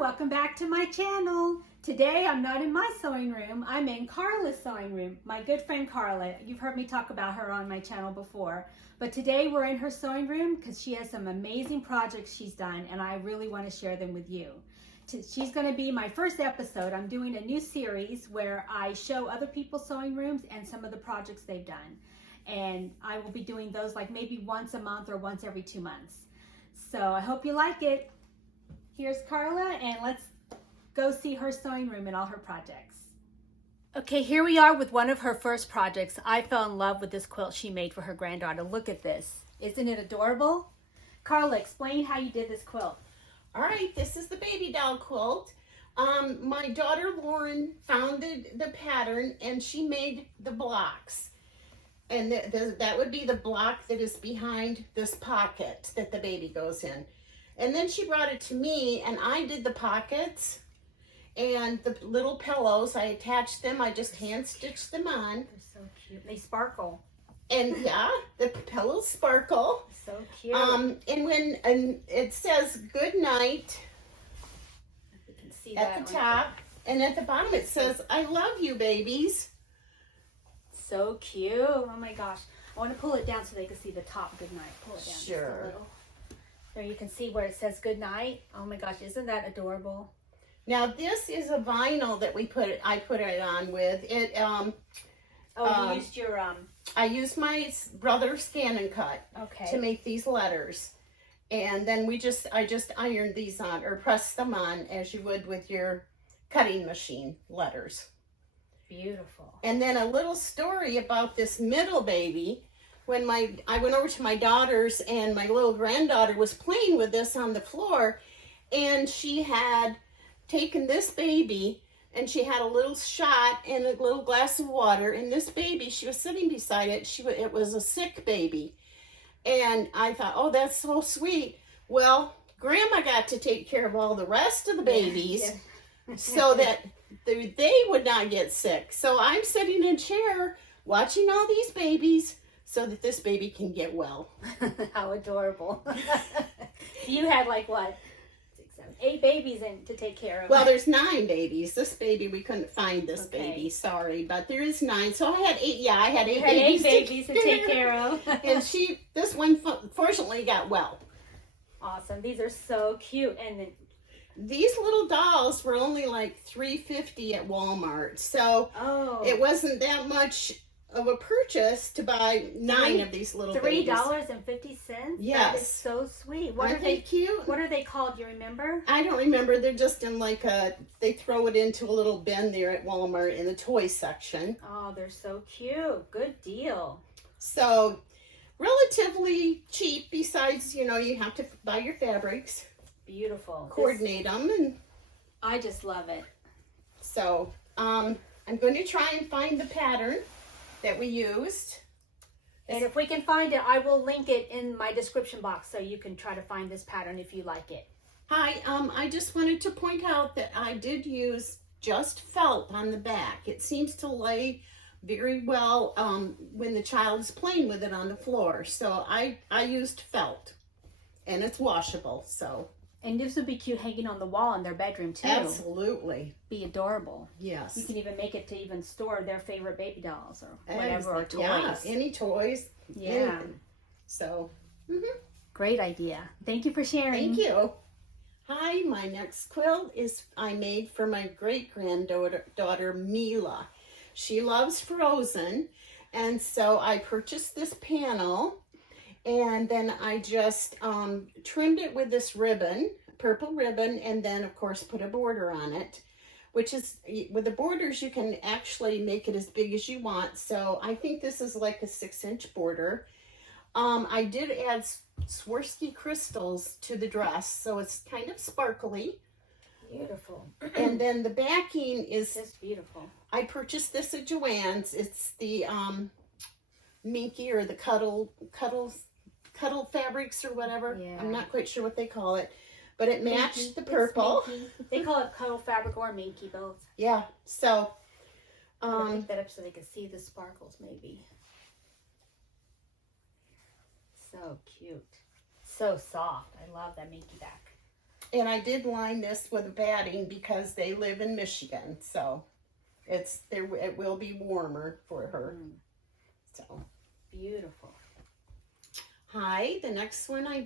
welcome back to my channel. Today I'm not in my sewing room, I'm in Carla's sewing room. My good friend Carla, you've heard me talk about her on my channel before. But today we're in her sewing room because she has some amazing projects she's done and I really want to share them with you. She's going to be my first episode. I'm doing a new series where I show other people's sewing rooms and some of the projects they've done. And I will be doing those like maybe once a month or once every 2 months. So I hope you like it. Here's Carla, and let's go see her sewing room and all her projects. Okay, here we are with one of her first projects. I fell in love with this quilt she made for her granddaughter. Look at this. Isn't it adorable? Carla, explain how you did this quilt. All right, this is the baby doll quilt. My daughter Lauren found the pattern and she made the blocks. And that would be the block that is behind this pocket that the baby goes in. And then she brought it to me and I did the pockets and the little pillows. I attached them. I just hand stitched them on. They're so cute. They sparkle. And yeah, the pillows sparkle. So cute. And when it says good night You can see at the top, and at the bottom it says, I love you, babies. So cute. Oh my gosh. I want to pull it down so they can see the top good night. Pull it down just a little. There you can see where it says good night. Oh my gosh, isn't that adorable? Now this is a vinyl that I put it on with. You used your I used my brother's scan and cut to make these letters. And then I just ironed these on or pressed them on as you would with your cutting machine letters. Beautiful. And then a little story about this middle baby. When I went over to my daughter's and my little granddaughter was playing with this on the floor, and she had taken this baby and she had a little shot and a little glass of water, and this baby, she was sitting beside it. It was a sick baby. And I thought, oh, that's so sweet. Well, Grandma got to take care of all the rest of the babies so that they would not get sick. So I'm sitting in a chair watching all these babies so that this baby can get well. How adorable. You had like what? 6, 7, 8 babies to take care of. Well, there's 9 babies. This baby, we couldn't find this baby, sorry, but there is 9. So I had 8, I had 8 babies. 8 babies to take care of. And this one fortunately got well. Awesome. These are so cute. And these little dolls were only like $3.50 at Walmart. So it wasn't that much of a purchase to buy 9 of these little babies. $3.50? Yes. That is so sweet. What Aren't they cute? What are they called? Do you remember? I don't remember. They're just in like they throw it into a little bin there at Walmart in the toy section. Oh, they're so cute. Good deal. So relatively cheap, besides, you have to buy your fabrics. Beautiful. Coordinate them. And I just love it. So I'm going to try and find the pattern that we used. And if we can find it, I will link it in my description box so you can try to find this pattern if you like it. Hi, I just wanted to point out that I did use just felt on the back. It seems to lay very well when the child is playing with it on the floor. So I used felt, and it's washable. So. And this would be cute hanging on the wall in their bedroom too. Absolutely. Be adorable. Yes. You can even make it to even store their favorite baby dolls or whatever, or toys. Yeah, any toys. Yeah. Anything. So. Great idea. Thank you for sharing. Thank you. Hi, my next quilt I made for my great-granddaughter Mila. She loves Frozen, and so I purchased this panel. And then I just trimmed it with this ribbon, purple ribbon, and then of course put a border on it, which is, with the borders you can actually make it as big as you want. So I think this is like a 6-inch border. I did add Swarovski crystals to the dress, so it's kind of sparkly. Beautiful. And then the backing is just beautiful. I purchased this at Joann's. It's the Minky or the Cuddle fabrics or whatever. Yeah. I'm not quite sure what they call it, but it matched the purple. They call it Cuddle fabric or Minky both. Yeah. So I'll pick that up so they can see the sparkles maybe. So cute. So soft. I love that Minky back. And I did line this with batting because they live in Michigan, so it will be warmer for her. So beautiful. Hi, the next one I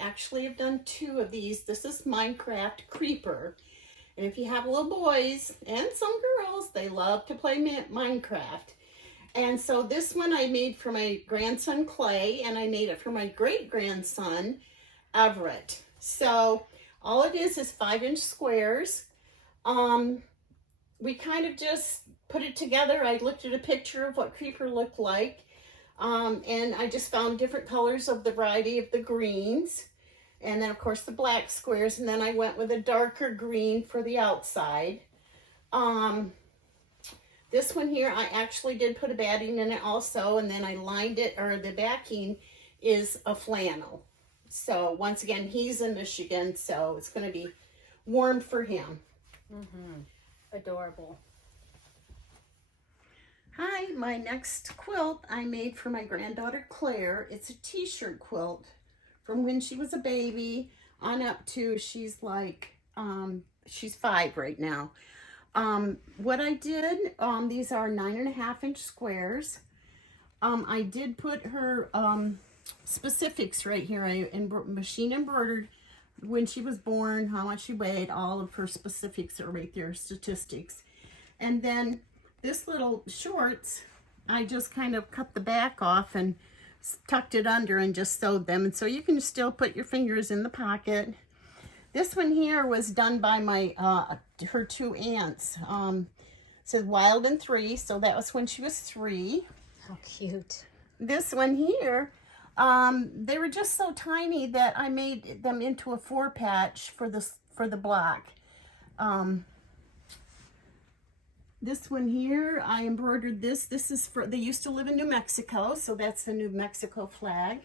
actually have done 2 of these. This is Minecraft Creeper. And if you have little boys and some girls, they love to play Minecraft. And so this one I made for my grandson Clay, and I made it for my great-grandson Everett. So all it is 5-inch squares. We kind of just put it together. I looked at a picture of what Creeper looked like. And I just found different colors of the variety of the greens. And then, of course, the black squares. And then I went with a darker green for the outside. This one here, I actually did put a batting in it also. And then I lined it, or the backing is a flannel. So, once again, he's in Michigan, so it's going to be warm for him. Adorable. Hi, my next quilt I made for my granddaughter Claire. It's a T-shirt quilt from when she was a baby on up to she's like, she's 5 right now. What I did, these are 9.5-inch squares. I did put her specifics right here. I machine embroidered when she was born, how much she weighed, all of her specifics are right there, statistics. And then this little shorts, I just kind of cut the back off and tucked it under and just sewed them. And so you can still put your fingers in the pocket. This one here was done by my her 2 aunts. It says Wild and 3, so that was when she was 3. How cute. This one here, they were just so tiny that I made them into a 4-patch for the block. This one here, I embroidered this. This is for, they used to live in New Mexico, so that's the New Mexico flag.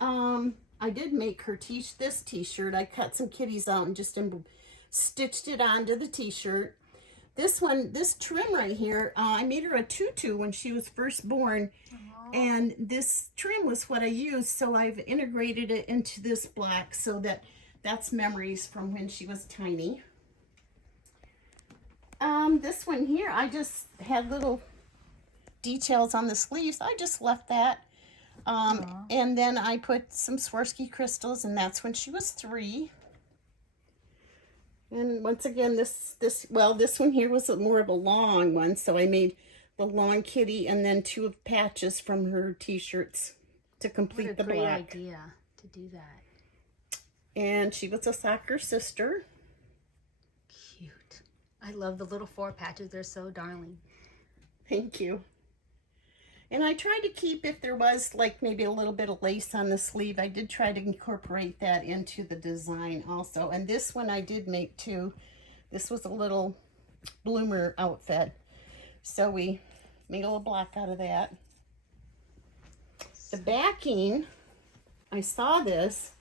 I did make her this t-shirt. I cut some kitties out and just stitched it onto the t-shirt. This one, this trim right here, I made her a tutu when she was first born. And this trim was what I used, so I've integrated it into this block so that's memories from when she was tiny. This one here, I just had little details on the sleeves. I just left that. And then I put some Swarovski crystals, and that's when she was 3. And once again, this one here was more of a long one, so I made the long kitty and then 2 patches from her t-shirts to complete the block. What a great idea to do that. And she was a soccer sister. Cute. I love the little 4 patches. They're so darling. Thank you. And I tried to keep, if there was like maybe a little bit of lace on the sleeve, I did try to incorporate that into the design also. And this one I did make too. This was a little bloomer outfit. So we made a little block out of that. The backing, I saw this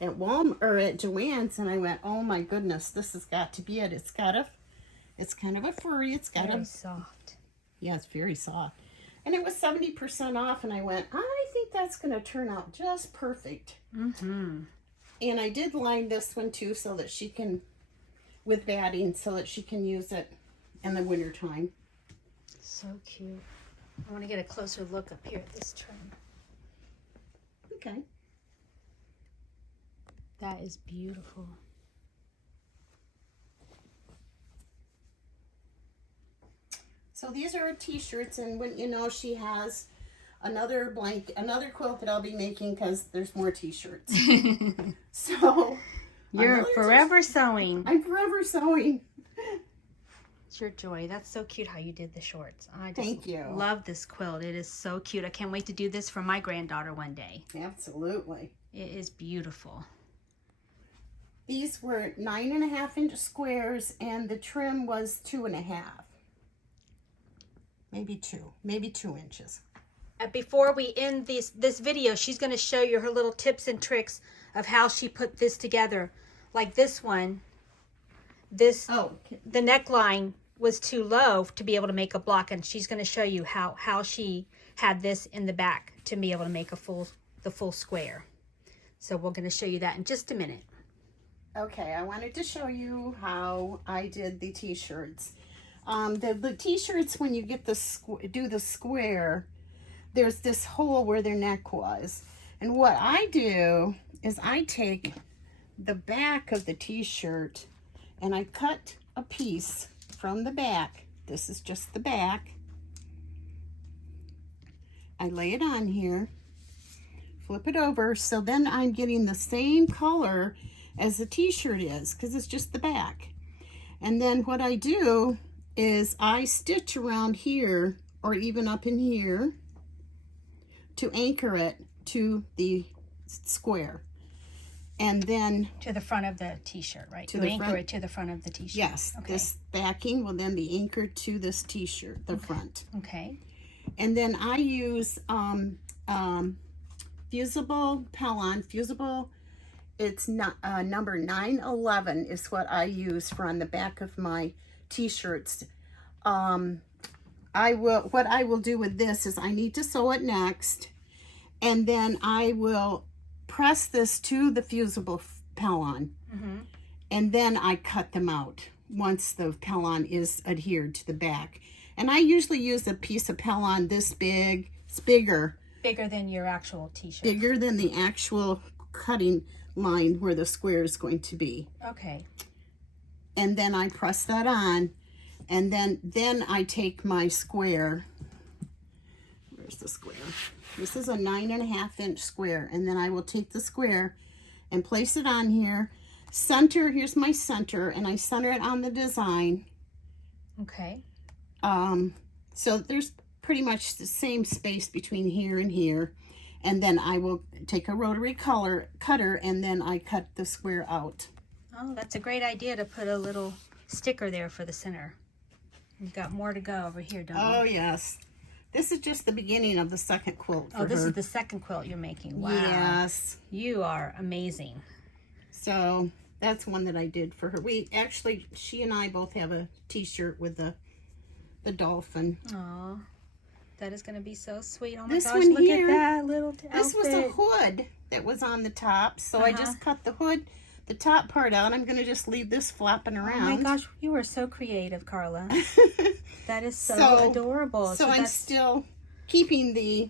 at Walmart or at Joann's, and I went, "Oh my goodness, this has got to be it." It's kind of a furry. It's got very soft. Yeah, it's very soft. And it was 70% off, and I went, I think that's going to turn out just perfect. And I did line this one too so that she can, with batting, so that she can use it in the winter time. So cute. I want to get a closer look up here at this trim. Okay. That is beautiful. So these are her t-shirts, and when she has another quilt that I'll be making because there's more t-shirts. So you're forever sewing. I'm forever sewing. It's your joy. That's so cute how you did the shorts. I just Thank you. Love this quilt. It is so cute. I can't wait to do this for my granddaughter one day. Absolutely. It is beautiful. These were 9.5-inch squares, and the trim was 2.5. Maybe 2 inches. Before we end this video, she's going to show you her little tips and tricks of how she put this together. Like this one, the neckline was too low to be able to make a block, and she's going to show you how she had this in the back to be able to make the full square. So we're going to show you that in just a minute. Okay, I wanted to show you how I did the t-shirts. The t-shirts, when you get do the square, there's this hole where their neck was. And what I do is I take the back of the t-shirt and I cut a piece from the back. This is just the back. I lay it on here, flip it over, so then I'm getting the same color as the t-shirt is, because it's just the back. And then what I do is I stitch around here, or even up in here, to anchor it to the square. And then to the front of the t-shirt, right? To you the anchor front. it to the front of the t-shirt. Yes, Okay. this backing will then be anchored to this t-shirt, the front. Okay. And then I use fusible Pellon. Fusible, it's not number 911 is what I use for on the back of my t-shirts. What I will do with this is I need to sew it next, and then I will press this to the fusible Pellon, and then I cut them out once the Pellon is adhered to the back. And I usually use a piece of Pellon this big. It's bigger. Bigger than your actual t-shirt. Bigger than the actual cutting line where the square is going to be. Okay. And then I press that on, and then I take my square. Where's the square? This is a 9.5 inch square, and then I will take the square and place it on here. Center, here's my center, and I center it on the design. Okay. So there's pretty much the same space between here and here. And then I will take a rotary cutter, and then I cut the square out. Oh, that's a great idea to put a little sticker there for the center. We've got more to go over here, don't we? Oh, yes. This is just the beginning of the second quilt for this her. is the second quilt you're making. Wow. Yes. You are amazing. So that's one that I did for her. She and I both have a t-shirt with the dolphin. Aw. That is going to be so sweet. Oh my This gosh, one look here, at that little This was a outfit. hood that was on the top. So I just cut the hood, the top part out. I'm going to just leave this flapping around. Oh my gosh, you are so creative, Carla. That is so adorable. So I'm still keeping the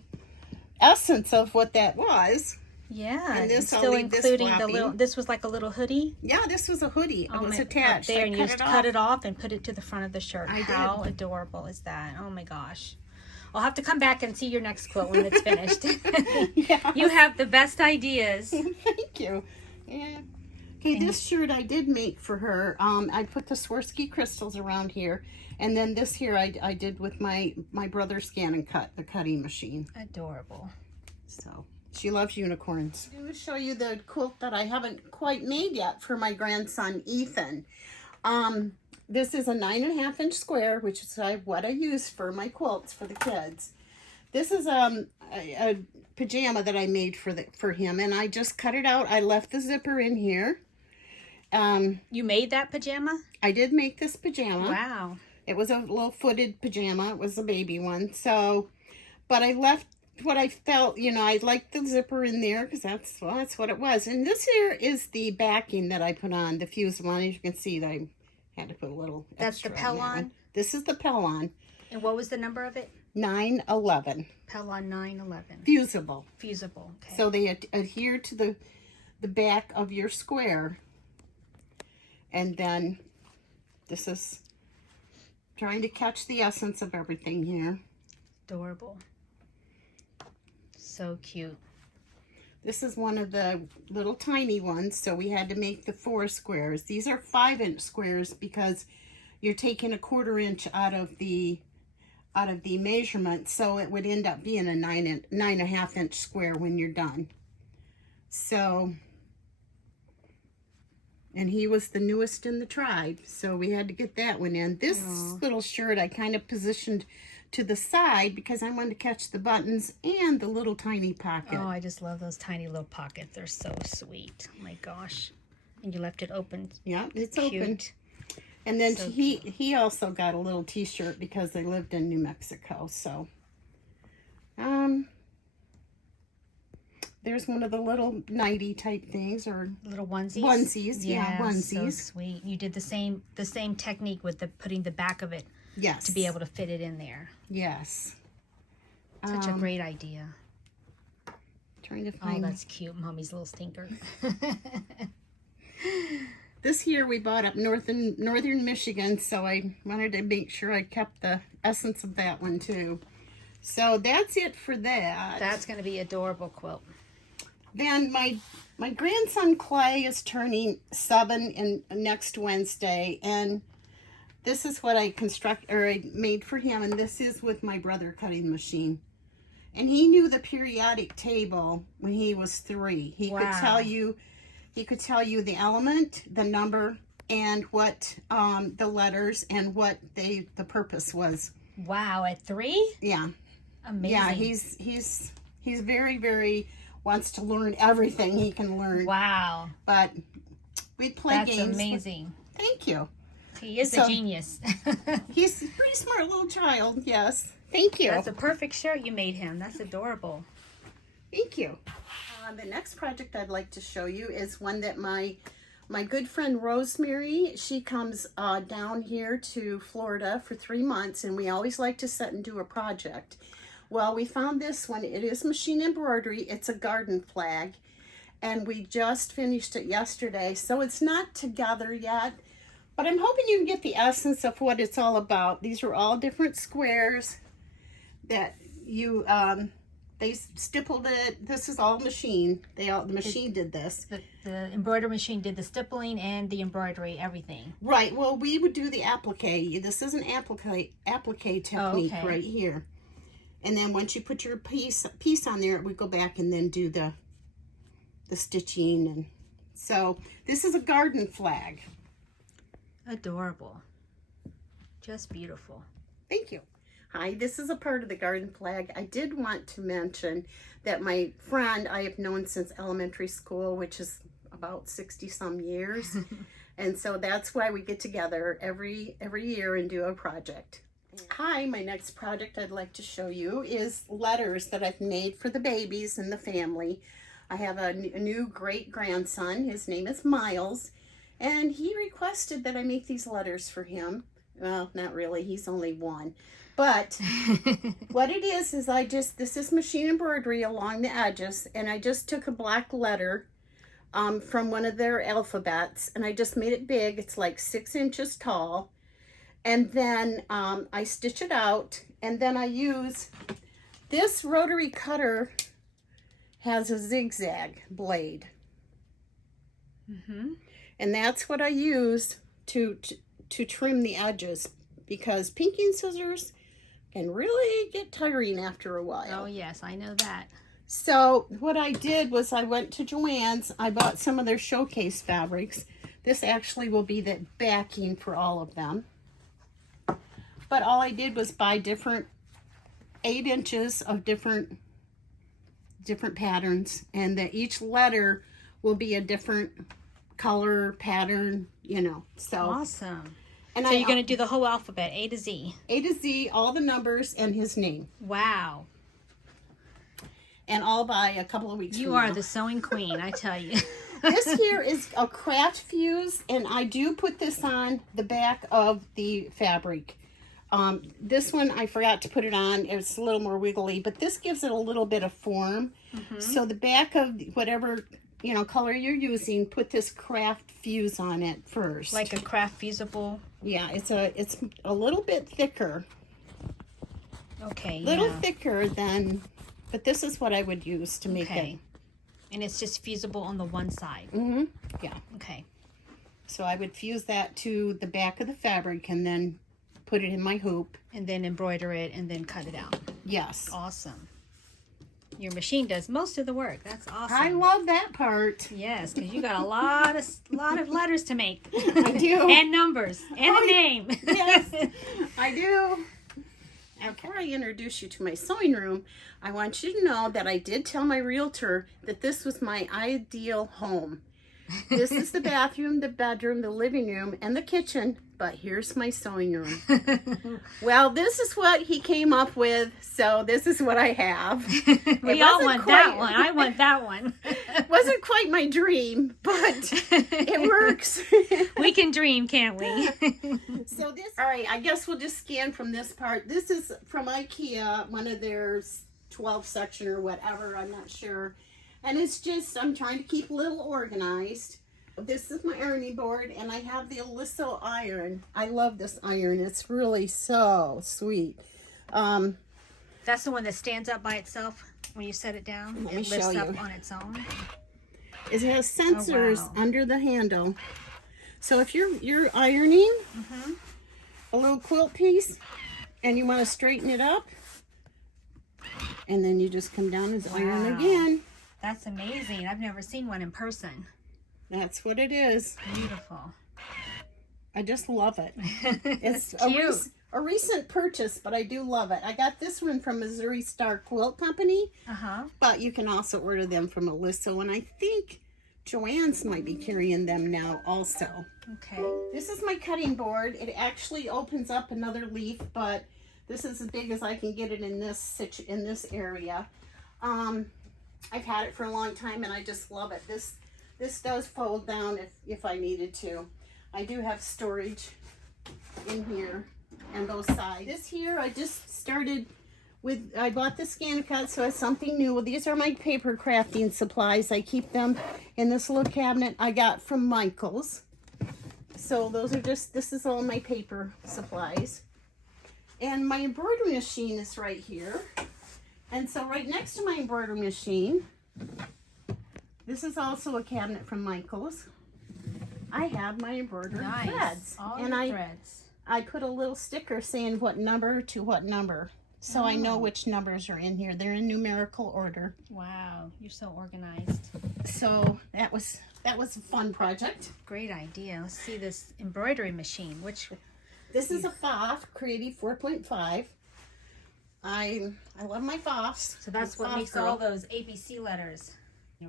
essence of what that was. Yeah, And this, I'll still leave this including the floppy. little. This was like a little hoodie. Yeah, this was a hoodie. It was attached. Up there, I and you cut just it cut off. it off and put it to the front of the shirt. I How did. adorable is that? Oh my gosh. I'll have to come back and see your next quilt when it's finished. Yeah. You have the best ideas. Thank you. Yeah. Okay, this shirt I did make for her. I put the Swarovski crystals around here, and then this here I did with my brother's Scan and Cut, the cutting machine. Adorable. So she loves unicorns. I'm going to show you the quilt that I haven't quite made yet for my grandson Ethan. This is a 9.5 inch square, which is what I use for my quilts for the kids. This is a pajama that I made for him, and I just cut it out. I left the zipper in here. You made that pajama? I did make this pajama. Wow. It was a little footed pajama. It was a baby one. So, but I left what I felt, I liked the zipper in there because that's what it was. And this here is the backing that I put on, the fusible. As you can see, that I had to put a little That's the extra on that Pellon? one. This is the Pellon. And what was the number of it? 911. Pellon 911. Fusible. Fusible. Okay. So they adhere to the back of your square. And then this is trying to catch the essence of everything here. Adorable. So cute. This is one of the little tiny ones, so we had to make the 4 squares. These are 5 inch squares because you're taking a 1/4 inch out of the measurement, so it would end up being a 9.5 inch square when you're done. So, and he was the newest in the tribe, so we had to get that one in. This little shirt I kind of positioned to the side because I wanted to catch the buttons and the little tiny pocket. Oh, I just love those tiny little pockets. They're so sweet. Oh my gosh. And you left it open. Yeah, it's Cute. open. And then So he also got a little t-shirt because they lived in New Mexico. So, there's one of the little nighty type things, or Little onesies. onesies. Yeah, So onesies. sweet. You did the same technique with the putting the back of it Yes. to be able to fit it in there. Yes. Such a great idea. Trying to Oh, find. that's cute. Mommy's little stinker. This here we bought up northern Michigan, so I wanted to make sure I kept the essence of that one too. So that's it for that. That's going to be adorable quilt. Then my grandson Clay is turning 7 in next Wednesday, and this is what I I made for him, and this is with my brother cutting machine. And he knew the periodic table when he was 3. He could tell you the element, the number, and what the letters and what the purpose was. Wow, at 3? Yeah. Amazing. Yeah, he's very, very wants to learn everything he can learn. Wow. But we play games. That's amazing. Thank you. He is a genius. He's a pretty smart little child, yes. Thank you. That's a perfect shirt you made him. That's adorable. Thank you. The next project I'd like to show you is one that my good friend Rosemary, she comes down here to Florida for 3 months, and we always like to sit and do a project. Well, we found this one. It is machine embroidery. It's a garden flag, and we just finished it yesterday, so it's not together yet, but I'm hoping you can get the essence of what it's all about. These are all different squares that you they stippled it. This is all machine. The machine did this. The embroidery machine did the stippling and the embroidery, everything. Right. Well, we would do the applique. This is an applique technique right here. And then once you put your piece on there, we go back and then do the stitching. And so this is a garden flag. Adorable. Just beautiful. Thank you. Hi, this is a part of the garden flag. I did want to mention that my friend I have known since elementary school, which is about 60 some years. And so that's why we get together every year and do a project. Hi, my next project I'd like to show you is letters that I've made for the babies and the family. I have a new great-grandson. His name is Miles, and he requested that I make these letters for him. Well, not really. He's only 1. But what it is this is machine embroidery along the edges, and I just took a black letter from one of their alphabets, and I just made it big. It's like 6 inches tall. And then I stitch it out, and then I use this rotary cutter. Has a zigzag blade, and that's what I use to trim the edges, because pinking scissors can really get tiring after a while. Oh yes, I know that. So what I did was I went to Joann's. I bought some of their showcase fabrics. This actually will be the backing for all of them. But all I did was buy different 8 inches of different patterns, and that each letter will be a different color pattern, you know. So awesome. And so you're going to do the whole alphabet, A to Z. A to Z, all the numbers and his name. Wow. And all by a couple of weeks You are the sewing queen, I tell you. This here is a craft fuse, and I do put this on the back of the fabric. This one I forgot to put it on. It's a little more wiggly, but this gives it a little bit of form. So the back of whatever, you know, color you're using, put this craft fuse on it first. Like a craft fusible. Yeah, it's a little bit thicker. Okay. Little thicker than, but this is what I would use to make it. And it's just fusible on the one side. Yeah. Okay. So I would fuse that to the back of the fabric and then put it in my hoop. And then embroider it and then cut it out. Yes. Awesome. Your machine does most of the work. That's awesome. I love that part. Yes, because you got a lot of letters to make. I do. And numbers. And a name. Yes, I do. Before I introduce you to my sewing room, I want you to know that I did tell my realtor that this was my ideal home. This is the bathroom, the bedroom, the living room, and the kitchen. But here's my sewing room. Well, this is what he came up with, so this is what I have. We all want that one. I want that one. Wasn't quite my dream, but it works. We can dream, can't we? So this, all right, I guess we'll just scan from this part. This is from IKEA, one of their 12 section or whatever, I'm not sure. And it's just, I'm trying to keep a little organized. This is my ironing board, and I have the Aliso iron. I love this iron. It's really so sweet. That's the one that stands up by itself when you set it down. Let me it lifts show you. up on its own. It has sensors wow. under the handle. So if you're ironing a little quilt piece and you want to straighten it up, and then you just come down and iron again. That's amazing. I've never seen one in person. That's what it is. Beautiful. I just love it. It's cute. A recent purchase, but I do love it. I got this one from Missouri Star Quilt Company, but you can also order them from Aliso, and I think Joann's might be carrying them now also. Okay. This is my cutting board. It actually opens up another leaf, but this is as big as I can get it in this area. I've had it for a long time, and I just love it. This does fold down if I needed to. I do have storage in here and those sides. This here, I just started with, I bought the ScanCut, so it's something new. These are my paper crafting supplies. I keep them in this little cabinet I got from Michael's. So those are just, this is all my paper supplies. And my embroidery machine is right here. And so right next to my embroidery machine, this is also a cabinet from Michael's. I have my embroidery threads. All and your threads. I put a little sticker saying what number to what number. So I know which numbers are in here. They're in numerical order. Wow, you're so organized. So that was a fun project. Great idea. Let's see this embroidery machine. This is a FOF, Creative 4.5. I love my FOFs. So that's what makes all those ABC letters.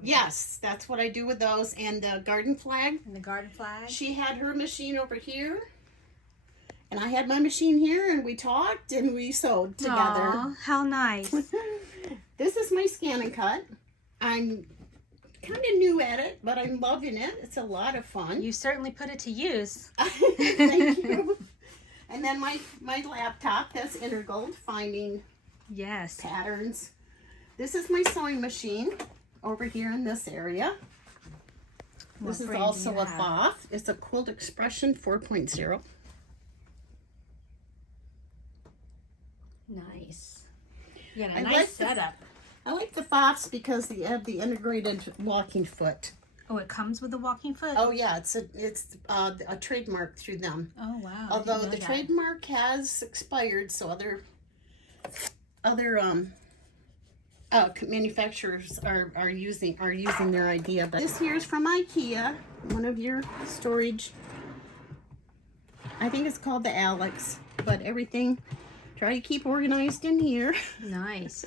Yes, that's what I do with those. And the garden flag. And the garden flag. She had her machine over here. And I had my machine here, and we talked and we sewed together. Aw, how nice. This is my ScanCut. I'm kind of new at it, but I'm loving it. It's a lot of fun. You certainly put it to use. Thank you. And then my laptop, that's integral, finding patterns. This is my sewing machine over here in this area. This is also a FOF. It's a Quilt Expression 4.0. Nice. You got a nice setup. I like the FOFs because they have the integrated walking foot. Oh, it comes with a walking foot? Oh yeah, it's a trademark through them. Oh wow. Although the trademark has expired, so other manufacturers are using their idea. But this here is from IKEA, one of your storage. I think it's called the Alex, but everything. Try to keep organized in here. Nice.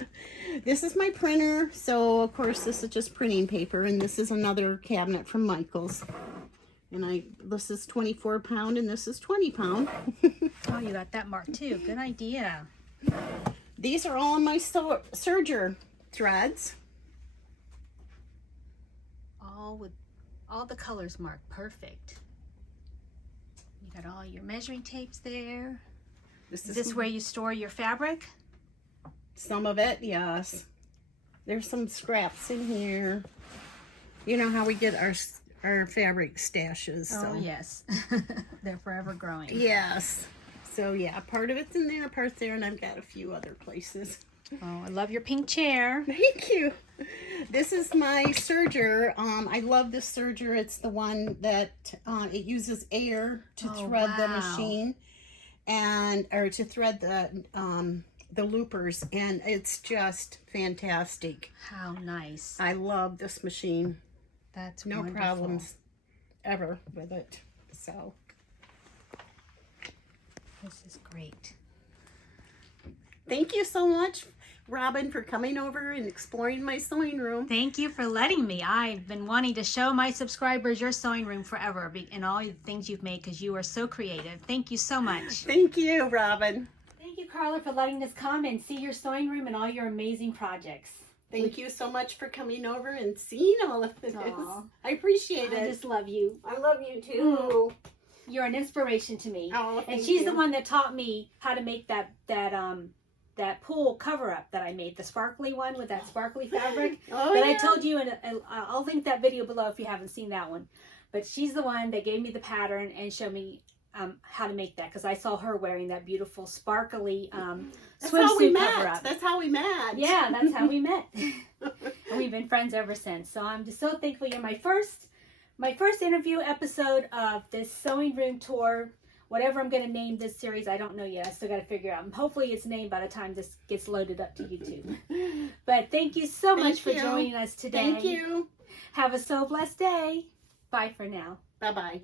This is my printer. So, of course, this is just printing paper. And this is another cabinet from Michael's. And this is 24 pound and this is 20 pound. Oh, you got that marked too. Good idea. These are all my serger threads. All with all the colors marked. Perfect. You got all your measuring tapes there. Is this where you store your fabric? Some of it, yes. There's some scraps in here. You know how we get our fabric stashes. Oh, yes. They're forever growing. Yes. So, yeah, part of it's in there, part's there, and I've got a few other places. Oh, I love your pink chair. Thank you. This is my serger. I love this serger. It's the one that it uses air to thread the machine. Or to thread the loopers, and it's just fantastic. How nice. I love this machine. That's no wonderful. problems ever with it. So this is great. Thank you so much, Robyn, for coming over and exploring my sewing room. Thank you for letting me. I've been wanting to show my subscribers your sewing room forever and all the things you've made because you are so creative. Thank you so much. Thank you, Robyn. Thank you, Carla, for letting us come and see your sewing room and all your amazing projects. Thank you so much for coming over and seeing all of this. Aw. I appreciate I it. just love you. I love you too. You're an inspiration to me. Oh, and thank she's you. the one that taught me how to make that pool cover up that I made, the sparkly one with that sparkly fabric. Oh, But yeah. I told you, and I'll link that video below if you haven't seen that one. But she's the one that gave me the pattern and showed me how to make that because I saw her wearing that beautiful sparkly swimsuit cover up. That's how we met. Yeah, that's how we met. And we've been friends ever since. So I'm just so thankful. You're my first interview episode of this sewing room tour. Whatever I'm going to name this series, I don't know yet. I still got to figure out. And hopefully it's named by the time this gets loaded up to YouTube. But thank you so much for joining us today. Thank you. Have a so blessed day. Bye for now. Bye-bye.